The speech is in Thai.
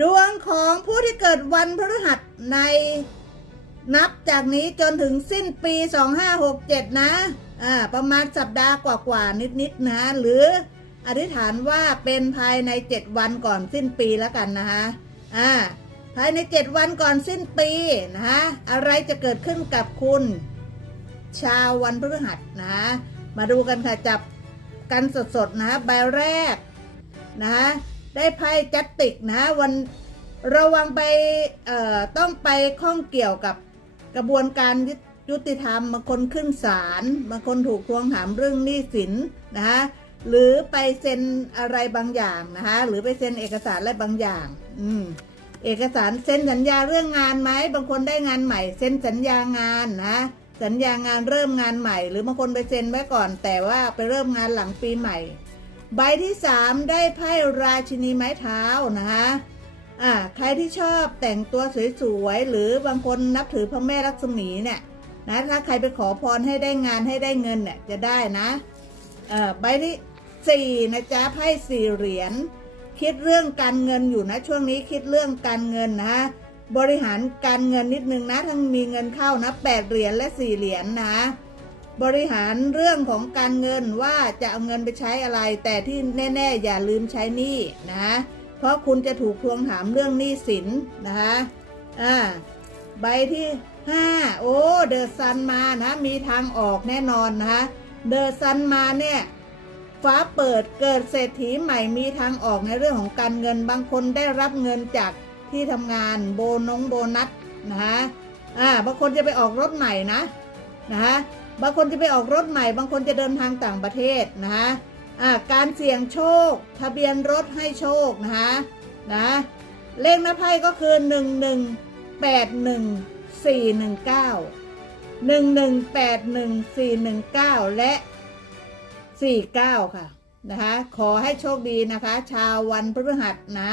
ดวงของผู้ที่เกิดวันพฤหัสในนับจากนี้จนถึงสิ้นปี 2567 นะอ่าประมาณสัปดาห์กว่าๆนิดๆนะหรืออธิษฐานว่าเป็นภายใน 7 วันก่อนสิ้นปีแล้วกันนะคะอ่าภายใน 7 วันก่อนสิ้นปีนะคะอะไรจะเกิดขึ้นกับคุณ ชาววันพฤหัสนะมาดูกันค่ะจับกันสดๆนะใบแรกนะ ได้ไพ่จัตติกนะวันระวังไปต้องไปข้องเกี่ยวกับกระบวนการยุติธรรมบางคนขึ้นศาลบางคนถูกทวงถามเรื่องหนี้สินนะคะหรือไปเซ็นอะไรบางอย่างนะคะหรือไปเซ็นเอกสารอะไรบางอย่าง อืมเอกสารเซ็นสัญญาเรื่องงานไหมบางคนได้งานใหม่เซ็นสัญญางานนะสัญญางานเริ่มงานใหม่ หรือ บางคนไปเซ็นไว้ก่อน แต่ว่าไปเริ่มงานหลังปีใหม่ ใบที่สามได้ไพ่ราชินีไม้เท้านะคะอ่าใครที่ชอบแต่งตัวสวยๆ หรือบางคนนับถือพระแม่ลักษมีเนี่ยนะถ้าใครไปขอพรให้ได้งานให้ได้เงินเนี่ยจะได้นะเอ่อใบที่สี่นะจ๊ะไพ่สี่เหรียญคิดเรื่องการเงินอยู่นะ ช่วงนี้คิดเรื่องการเงินนะบริหารการเงินนิดนึงนะทั้งมีเงินเข้านะแปดเหรียญและสี่เหรียญนะ บริหารเรื่องของการเงินว่าจะเอาเงินไปใช้อะไร แต่ที่แน่ ๆ อย่าลืมใช้หนี้นะ เพราะคุณจะถูกทวงถามเรื่องหนี้สินนะคะอ่าใบที่ห้าโอ้เดอะซันมานะ มีทางออกแน่นอนนะคะเดอะซันมาเนี่ยฟ้าเปิดเกิดเศรษฐีใหม่มีทางออกในเรื่องของการเงินบางคนได้รับเงินจากที่ทำงานโบนงโบนัสนะคะอ่าบางคนจะไปออกรถใหม่นะนะคะ บางคนจะไปออกรถใหม่ บางคนจะเดินทางต่างประเทศนะคะการเสี่ยงโชค ทะเบียนรถให้โชคนะคะนะเลขหน้าไพ่ก็คือหนึ่งหนึ่งแปดหนึ่งสี่หนึ่งเก้าหนึ่งหนึ่งแปดหนึ่งสี่หนึ่งเก้าและ 49 ค่ะนะคะขอให้โชคดีนะคะ ชาววันพฤหัสนะ